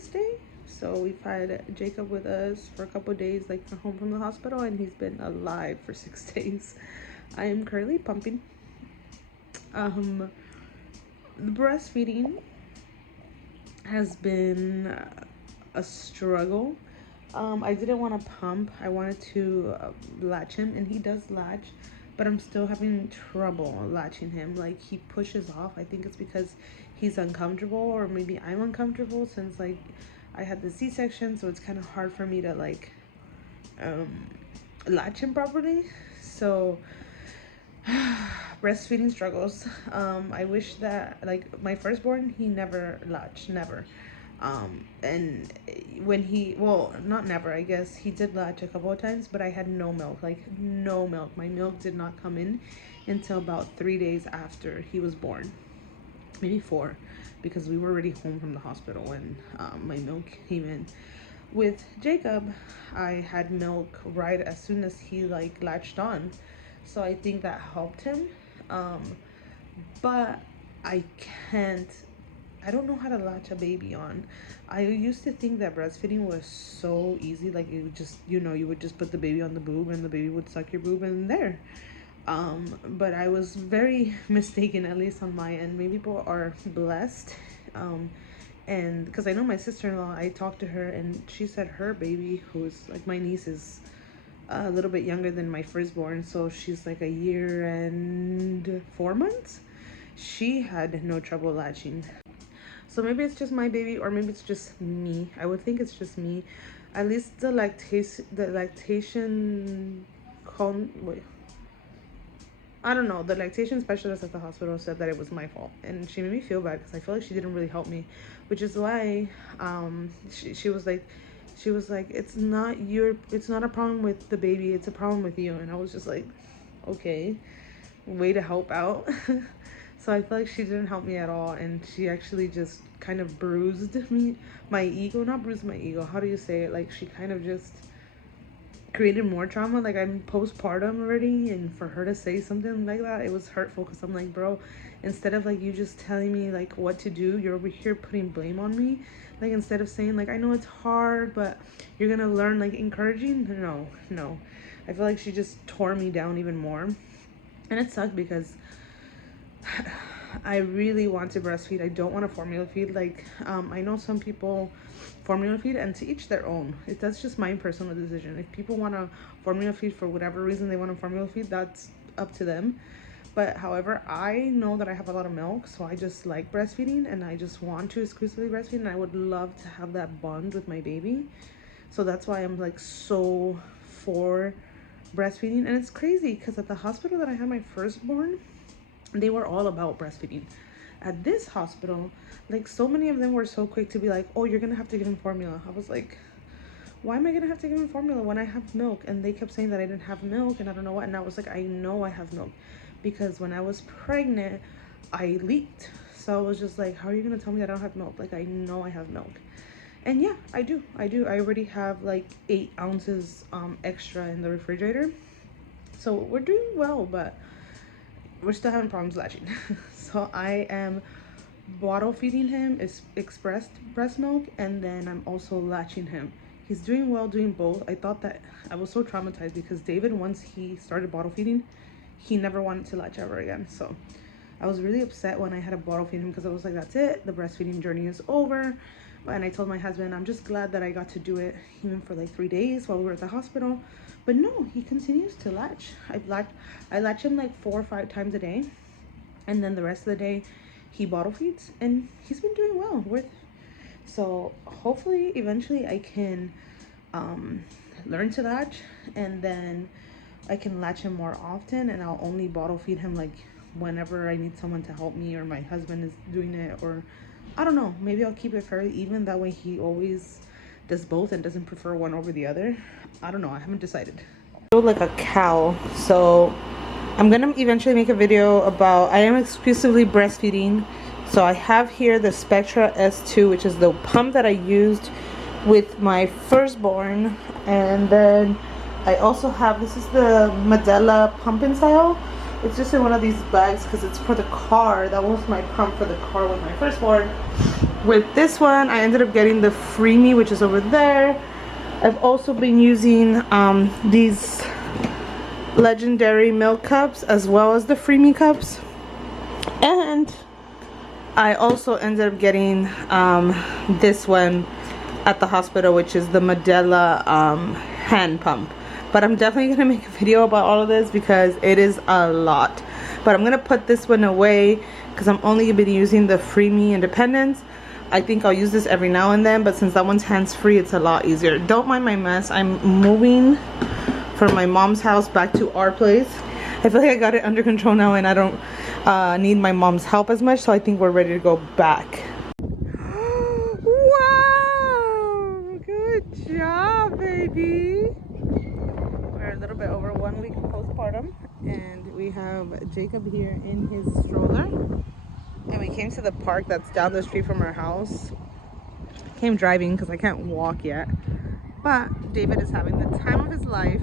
Wednesday. So we've had Jacob with us for a couple of days, like home from the hospital, and he's been alive for 6 days. I am currently pumping. The breastfeeding has been a struggle. I didn't want to pump. I wanted to latch him, and he does latch, but I'm still having trouble latching him. Like, he pushes off. I think it's because he's uncomfortable, or maybe I'm uncomfortable since, like, I had the C-section, so it's kind of hard for me to, like, latch him properly. So breastfeeding struggles. I wish that, like, my firstborn, he never latched, never. And when he, well, not never, I guess he did latch a couple of times, but I had no milk, like no milk. My milk did not come in until about 3 days after he was born, maybe 4, because we were already home from the hospital when my milk came in. With Jacob, I had milk right as soon as he, like, latched on, so I think that helped him. But I don't know how to latch a baby on. I used to think that breastfeeding was so easy, like you just, you would just put the baby on the boob and the baby would suck your boob and there. But I was very mistaken, at least on my end. Maybe people are blessed. And because I know my sister-in-law, I talked to her and she said her baby, who's like my niece, is a little bit younger than my firstborn, so she's like a year and 4 months. She had no trouble latching. So maybe it's just my baby, or maybe it's just me. I would think it's just me. At least the lactation I don't know. The lactation specialist at the hospital said that it was my fault, and she made me feel bad because I feel like she didn't really help me, which is why she was like, it's not a problem with the baby, it's a problem with you. And I was just like, okay, way to help out. So I feel like she didn't help me at all, and she actually just kind of bruised my ego. Not bruised my ego, how do you say it? Like, she kind of just created more trauma. Like, I'm postpartum already, and for her to say something like that, it was hurtful, because I'm like, bro, instead of, like, you just telling me, like, what to do, you're over here putting blame on me. Like, instead of saying, like, I know it's hard, but you're gonna learn, like, encouraging. No, I feel like she just tore me down even more, and it sucked because I really want to breastfeed. I don't want to formula feed. Like, I know some people formula feed, and to each their own. That's just my personal decision. If people want to formula feed for whatever reason they want to formula feed, that's up to them. But however, I know that I have a lot of milk, so I just like breastfeeding, and I just want to exclusively breastfeed, and I would love to have that bond with my baby. So that's why I'm, like, so for breastfeeding. And it's crazy because at the hospital that I had my firstborn, they were all about breastfeeding. At this hospital, like, so many of them were so quick to be like, oh, you're gonna have to give him formula. I was like, why am I gonna have to give him formula when I have milk? And they kept saying that I didn't have milk and I don't know what. And I was like, I know I have milk, because when I was pregnant, I leaked. So I was just like, how are you gonna tell me that I don't have milk? Like, I know I have milk. And yeah, I do. I already have like 8 ounces extra in the refrigerator. So we're doing well, but we're still having problems latching. So I am bottle feeding him expressed breast milk, and then I'm also latching him. He's doing well doing both. I thought that I was so traumatized because David, once he started bottle feeding, he never wanted to latch ever again. So I was really upset when I had to bottle feed him, because I was like, that's it, the breastfeeding journey is over. And I told my husband, I'm just glad that I got to do it even for like 3 days while we were at the hospital. But no, he continues to latch. I latch him like 4 or 5 times a day, and then the rest of the day he bottle feeds, and he's been doing well with. So hopefully eventually I can learn to latch, and then I can latch him more often, and I'll only bottle feed him like whenever I need someone to help me, or my husband is doing it, or I don't know, maybe I'll keep it fairly even. That way he always does both and doesn't prefer one over the other. I don't know, I haven't decided. I feel like a cow, so I'm gonna eventually make a video about, I am exclusively breastfeeding. So I have here the Spectra S2, which is the pump that I used with my firstborn, and then I also have, this is the Medela pumping style. It's just in one of these bags because it's for the car. That was my pump for the car with my firstborn. With this one, I ended up getting the Freemie, which is over there. I've also been using these legendary milk cups as well as the Freemie cups. And I also ended up getting this one at the hospital, which is the Medela hand pump. But I'm definitely gonna make a video about all of this because it is a lot. But I'm gonna put this one away because I'm only gonna be using the Freemie Independence. I think I'll use this every now and then, but since that one's hands-free, it's a lot easier. Don't mind my mess. I'm moving from my mom's house back to our place. I feel like I got it under control now and I don't need my mom's help as much, so I think we're ready to go back. Wow! Good job, baby! We're a little bit over 1 week postpartum, and we have Jacob here in his stroller. And we came to the park that's down the street from our house. Came driving because I can't walk yet. But David is having the time of his life.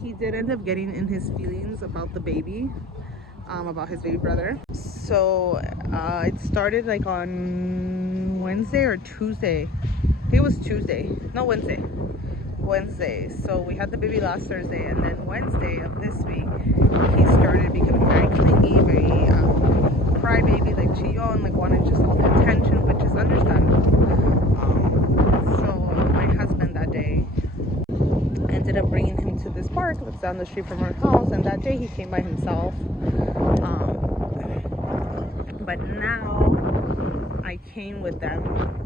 He did end up getting in his feelings about the baby, about his baby brother. So it started like on Wednesday or Tuesday. I think it was Tuesday. No, Wednesday. So we had the baby last Thursday, and then Wednesday of this week he started becoming very clingy, very crybaby, like chillon, like wanted just all the attention, which is understandable. So my husband that day ended up bringing him to this park that's down the street from our house, and that day he came by himself. But now I came with them.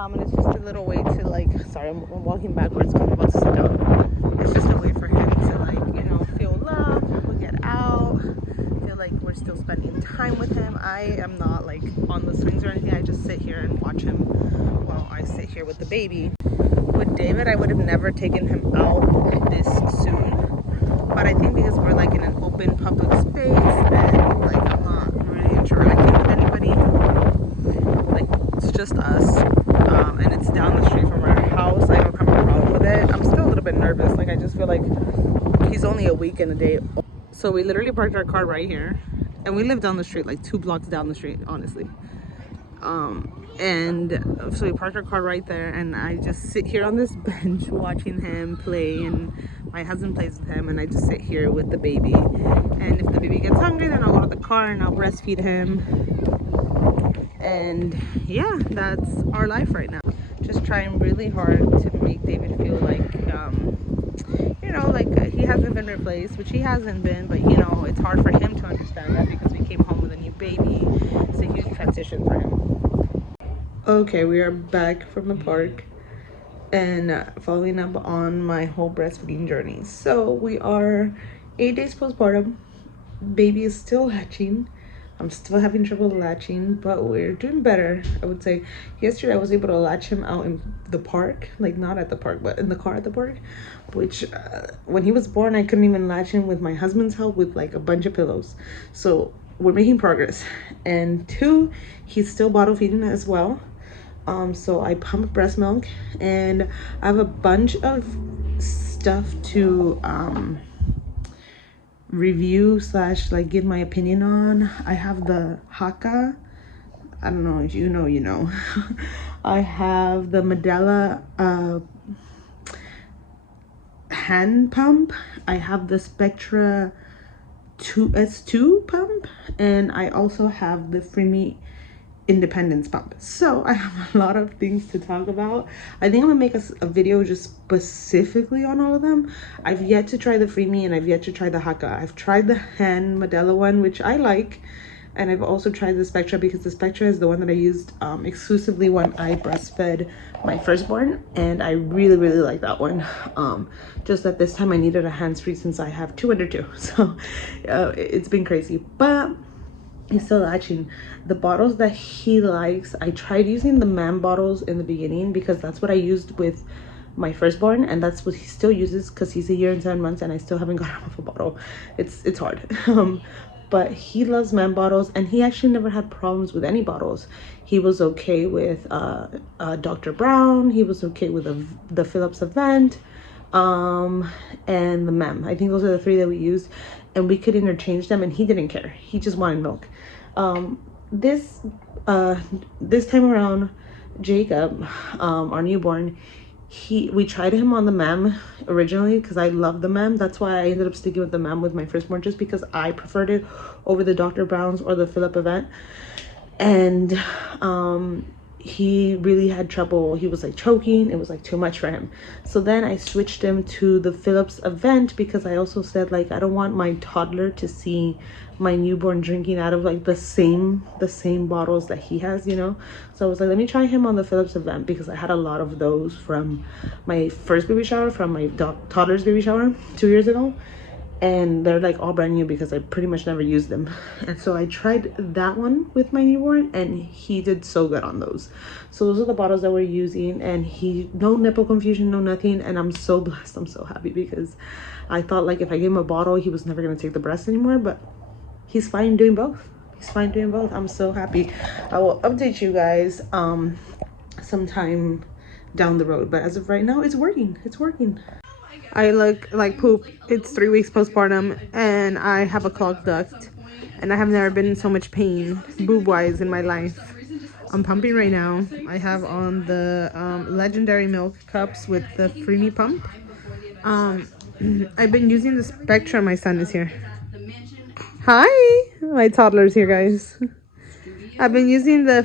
And it's just a little way to like, sorry, I'm walking backwards because I'm about to sit down. It's just a way for him to like, you know, feel love, we get out, feel like we're still spending time with him. I am not like on the swings or anything. I just sit here and watch him while I sit here with the baby. With David, I would have never taken him out this soon. But I think because we're like in an open public space and like I'm not really interacting with anybody, like it's just us. And it's down the street from our house. I don't have a problem with it. I'm still a little bit nervous. Like I just feel like he's only a week and a day. So we literally parked our car right here, and we live down the street, like 2 blocks down the street, honestly. And so we parked our car right there, and I just sit here on this bench watching him play, and my husband plays with him, and I just sit here with the baby. And if the baby gets hungry, then I'll go to the car and I'll breastfeed him. And yeah, that's our life right now. Just trying really hard to make David feel like you know, like he hasn't been replaced, which he hasn't been, but you know, it's hard for him to understand that because we came home with a new baby. It's a huge transition for him. Okay, we are back from the park and following up on my whole breastfeeding journey. So we are 8 days postpartum. Baby is still latching. I'm still having trouble latching, but we're doing better, I would say. Yesterday, I was able to latch him out in the park. Like, not at the park, but in the car at the park. Which, when he was born, I couldn't even latch him with my husband's help with, like, a bunch of pillows. So, we're making progress. And 2, he's still bottle feeding as well. So, I pump breast milk. And I have a bunch of stuff to review / like give my opinion on. I have the Haka, I don't know if you know. I have the Medela hand pump. I have the Spectra S2 pump, and I also have the Freemie Independence pump. So I have a lot of things to talk about. I think I'm gonna make a video just specifically on all of them. I've yet to try the Freemie, and I've yet to try the Haka. I've tried the hand Medela one, which I like, and I've also tried the Spectra because the Spectra is the one that I used exclusively when I breastfed my firstborn, and I really like that one. Just that this time I needed a hands-free since I have 2 under 2, so it's been crazy, but he's still latching. The bottles that he likes, I tried using the man bottles in the beginning because that's what I used with my firstborn, and that's what he still uses because he's 1 year and 7 months and I still haven't got him off a bottle. It's hard. But he loves man bottles, and he actually never had problems with any bottles. He was okay with Dr. Brown. He was okay with the Philips Event. and the mem. I think those are the three that we used, and we could interchange them, and he didn't care. He just wanted milk. This time around, Jacob, our newborn, we tried him on the mem originally because I love the mem. That's why I ended up sticking with the mem with my firstborn, just because I preferred it over the Dr. Brown's or the Philip Event. And he really had trouble. He was like choking. It was like too much for him. So then I switched him to the Phillips Event because I also said, like, I don't want my toddler to see my newborn drinking out of like the same bottles that he has, you know. So I was like, let me try him on the Phillips Event because I had a lot of those from my first baby shower, from my toddler's baby shower 2 years ago, and they're like all brand new because I pretty much never used them. And so I tried that one with my newborn, and he did so good on those. So those are the bottles that we're using, and no nipple confusion, no nothing. And I'm so blessed. I'm so happy because I thought, like, if I gave him a bottle, he was never going to take the breast anymore, but he's fine doing both. He's fine doing both. I'm so happy. I will update you guys sometime down the road, but as of right now, it's working. It's working. I look like poop. It's 3 weeks postpartum, and I have a clogged duct, and I have never been in so much pain boob-wise in my life. I'm pumping right now. I have on the Legendary Milk cups with the Freemie pump. I've been using the Spectra. My son is here. Hi, my toddler's here, guys. I've been using the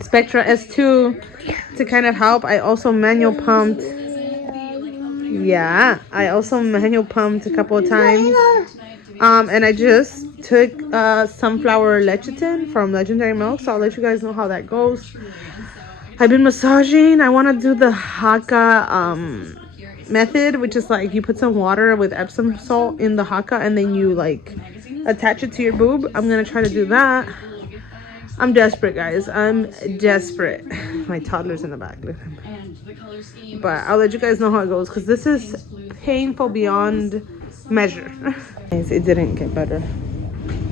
Spectra S2 to kind of help. I also manual pumped. Yeah, I also manual pumped a couple of times. And I just took sunflower lecithin from Legendary Milk, so I'll let you guys know how that goes. I've been massaging. I want to do the Haka method, which is like you put some water with Epsom salt in the Haka and then you like attach it to your boob. I'm gonna try to do that. I'm desperate, guys. I'm desperate. My toddler's in the back. Look at him. But I'll let you guys know how it goes because this is painful beyond measure. It didn't get better.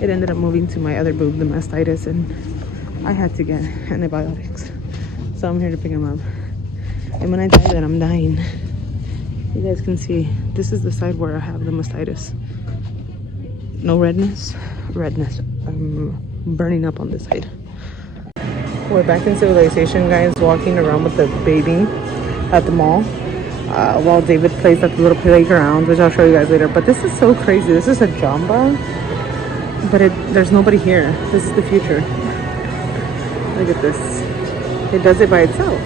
It ended up moving to my other boob, the mastitis, and I had to get antibiotics. So I'm here to pick him up. And when I die, then I'm dying. You guys can see this is the side where I have the mastitis. No redness. I'm burning up on this side. We're back in civilization, guys, walking around with the baby at the mall while David plays at the little playground, which I'll show you guys later. But this is so crazy. This is a jamba, but there's nobody here. This is the future. Look at this. It does it by itself.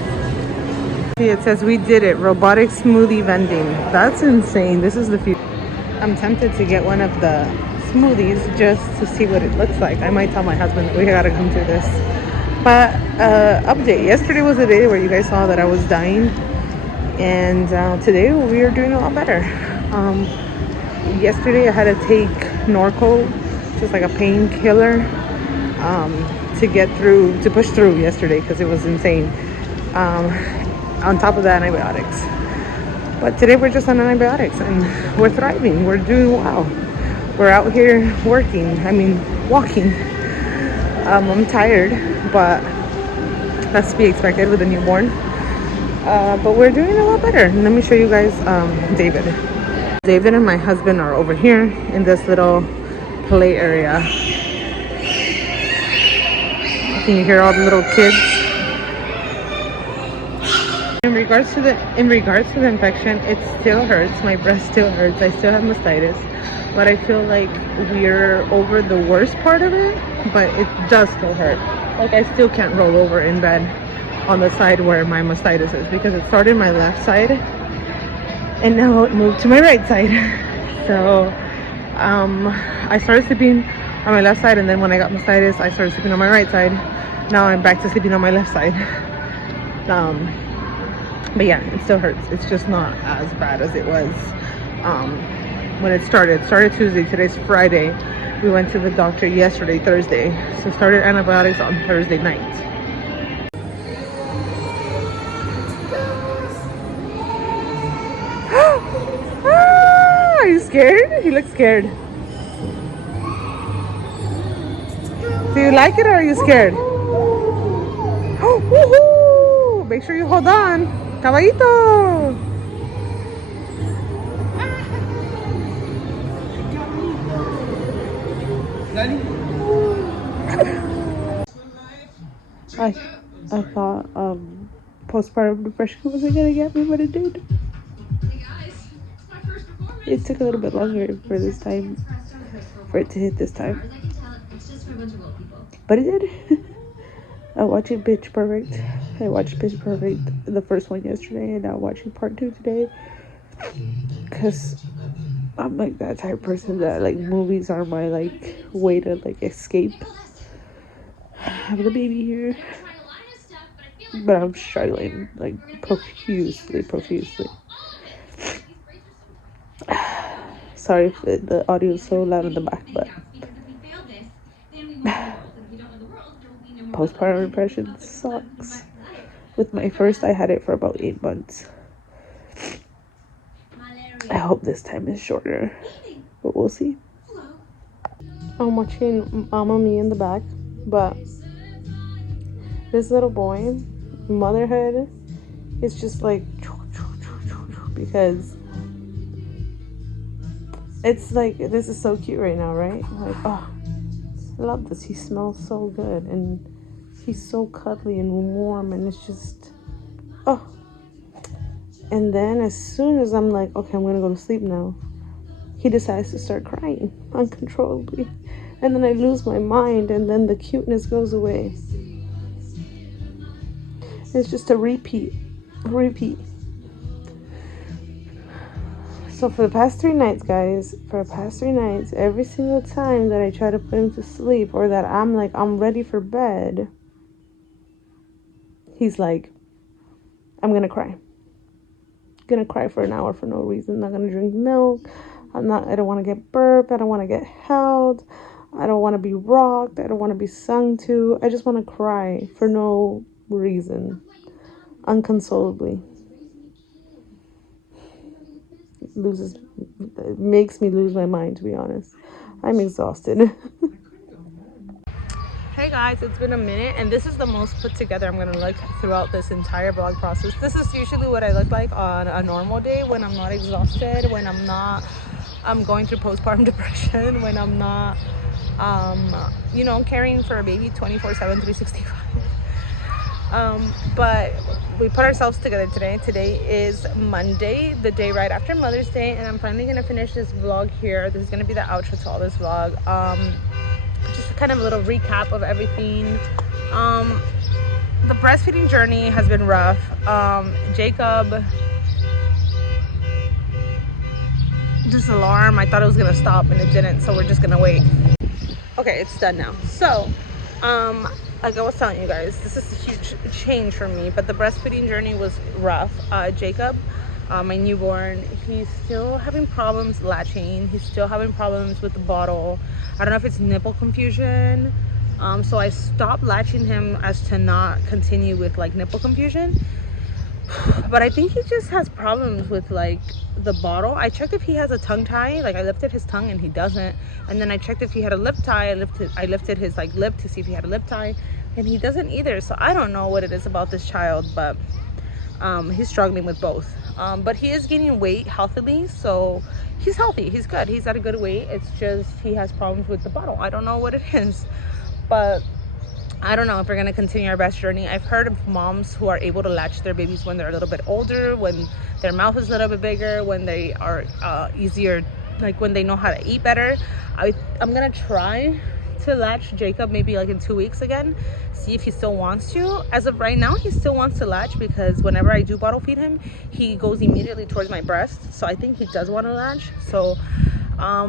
It says we did it. Robotic smoothie vending. That's insane. This is the future. I'm tempted to get one of the smoothies just to see what it looks like. I might tell my husband we gotta come through this. But update. Yesterday was the day where you guys saw that I was dying, and today we are doing a lot better. Yesterday I had to take Norco, just like a painkiller, to push through yesterday because it was insane. On top of that, antibiotics. But today we're just on antibiotics and we're thriving. We're doing well. We're out here working. I mean, walking. I'm tired, but that's to be expected with a newborn. But we're doing a lot better. Let me show you guys David. David and my husband are over here in this little play area. Can you hear all the little kids? In regards to the infection, it still hurts. My breast still hurts. I still have mastitis, but I feel like we're over the worst part of it, but it does still hurt. Like I still can't roll over in bed on the side where my mastitis is because it started my left side and now it moved to my right side. So I started sleeping on my left side, and then when I got mastitis I started sleeping on my right side. Now I'm back to sleeping on my left side. But yeah, it still hurts. It's just not as bad as it was when it started. It started Tuesday. Today's Friday. We went to the doctor yesterday, Thursday. So started antibiotics on Thursday night. Are you scared? He looks scared. Do you like it or are you scared? Oh, woohoo! Make sure you hold on. Caballito! I I thought postpartum depression wasn't gonna get me, but it did. It took a little bit longer for this time, for it to hit this time, but it did. I watched Bitch Perfect. I watched Bitch Perfect, the first one yesterday, and now watching part 2 today. Cause I'm like that type of person that like movies are my like way to like escape. I have the baby here, but I'm struggling like profusely. Sorry if the audio is so loud in the back, but postpartum depression sucks. With my first, I had it for about 8 months. I hope this time is shorter, but we'll see. I'm watching Mama Me in the back, but this little boy, motherhood is just like, because it's like, this is so cute right now, right? Like, oh, I love this. He smells so good, and he's so cuddly and warm, and it's just, oh. And then as soon as I'm like, okay, I'm gonna go to sleep now, he decides to start crying uncontrollably, and then I lose my mind, and then the cuteness goes away. It's just a repeat. So for the past 3 nights, guys, every single time that I try to put him to sleep, or that I'm like, I'm ready for bed, he's like, I'm gonna cry for an hour for no reason. I'm not gonna drink milk. I don't want to get burped. I don't want to get held. I don't want to be rocked. I don't want to be sung to. I just want to cry for no reason, unconsolably. It makes me lose my mind, to be honest. I'm exhausted. Hey guys, it's been a minute, and this is the most put together I'm gonna look throughout this entire vlog process. This is usually what I look like on a normal day, when I'm not exhausted, when I'm going through postpartum depression, when I'm not caring for a baby 24/7, 365. But we put ourselves together today. Today is Monday, the day right after Mother's Day, and I'm finally gonna finish this vlog here. This is gonna be the outro to all this vlog. Just kind of a little recap of everything. The breastfeeding journey has been rough. Jacob, this alarm, I thought it was gonna stop and it didn't, so we're just gonna wait. Okay, it's done now. So like I was telling you guys, this is a huge change for me, but the breastfeeding journey was rough. Jacob, my newborn, he's still having problems latching. He's still having problems with the bottle. I don't know if it's nipple confusion. So I stopped latching him as to not continue with like nipple confusion. But I think he just has problems with like the bottle. I checked if he has a tongue tie. Like I lifted his tongue and he doesn't. And then I checked if he had a lip tie. I lifted his like lip to see if he had a lip tie, and he doesn't either. So I don't know what it is about this child, but he's struggling with both. But he is gaining weight healthily, so he's healthy, he's good, he's at a good weight. It's just he has problems with the bottle. I don't know what it is, but I don't know if we're going to continue our breast journey. I've heard of moms who are able to latch their babies when they're a little bit older, when their mouth is a little bit bigger, when they are easier, like when they know how to eat better. I'm going to try to latch Jacob maybe like in 2 weeks again, see if he still wants to. As of right now, he still wants to latch, because whenever I do bottle feed him, he goes immediately towards my breast. So I think he does want to latch. So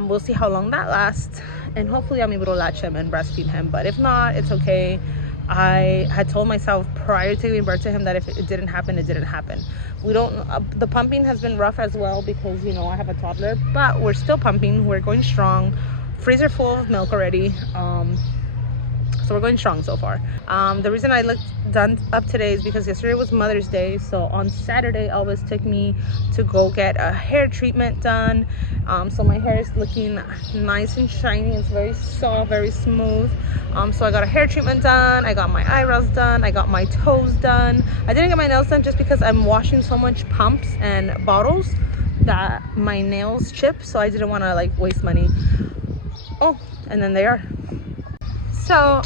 we'll see how long that lasts, and hopefully I'm able to latch him and breastfeed him. But if not, it's okay. I had told myself prior to giving birth to him that if it didn't happen, it didn't happen. We don't the pumping has been rough as well, because I have a toddler, but we're still pumping. We're going strong. Freezer full of milk already. So we're going strong so far. The reason I looked done up today is because yesterday was Mother's Day. So on Saturday, Elvis took me to go get a hair treatment done. So my hair is looking nice and shiny. It's very soft, very smooth. So I got a hair treatment done. I got my eyebrows done. I got my toes done. I didn't get my nails done just because I'm washing so much pumps and bottles that my nails chip. So I didn't want to like waste money. Oh, and then they are. So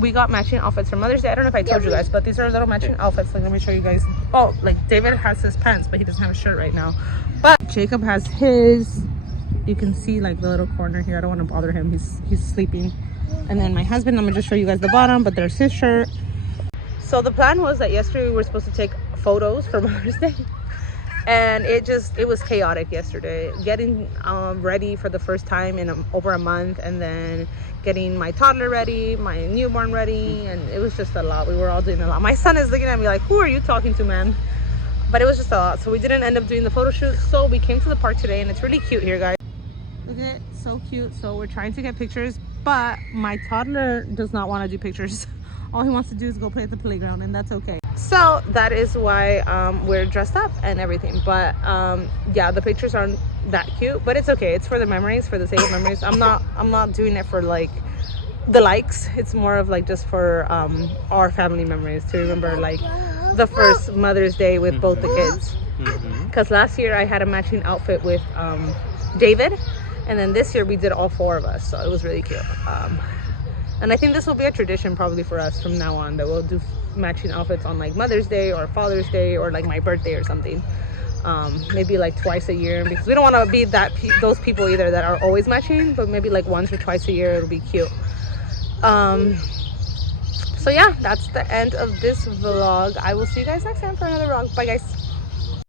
we got matching outfits for Mother's Day. I don't know if I told you guys, but these are little matching outfits. Like, let me show you guys. Oh, like David has his pants, but he doesn't have a shirt right now. But Jacob has his. You can see like the little corner here. I don't want to bother him. He's sleeping. And then my husband, I'm gonna just show you guys the bottom, but there's his shirt. So the plan was that yesterday we were supposed to take photos for Mother's Day. And it was chaotic yesterday. Getting ready for the first time in over a month, and then getting my toddler ready, my newborn ready, and it was just a lot. We were all doing a lot. My son is looking at me like, who are you talking to, man? But it was just a lot. So we didn't end up doing the photo shoot. So we came to the park today, and it's really cute here, guys. Look at it, so cute. So we're trying to get pictures, but my toddler does not want to do pictures. All he wants to do is go play at the playground, and that's okay. So that is why we're dressed up and everything. But yeah, the pictures aren't that cute, but it's okay. It's for the memories, for the sake of memories. I'm not doing it for like the likes. It's more of like just for our family memories, to remember like the first Mother's Day with both the kids. Because last year I had a matching outfit with David, and then this year we did all 4 of us, so it was really cute. And I think this will be a tradition probably for us from now on, that we'll do matching outfits on like Mother's Day or Father's Day or like my birthday or something. Maybe like twice a year, because we don't want to be those people either that are always matching, but maybe like once or twice a year it'll be cute. So yeah, that's the end of this vlog. I will see you guys next time for another vlog. Bye guys.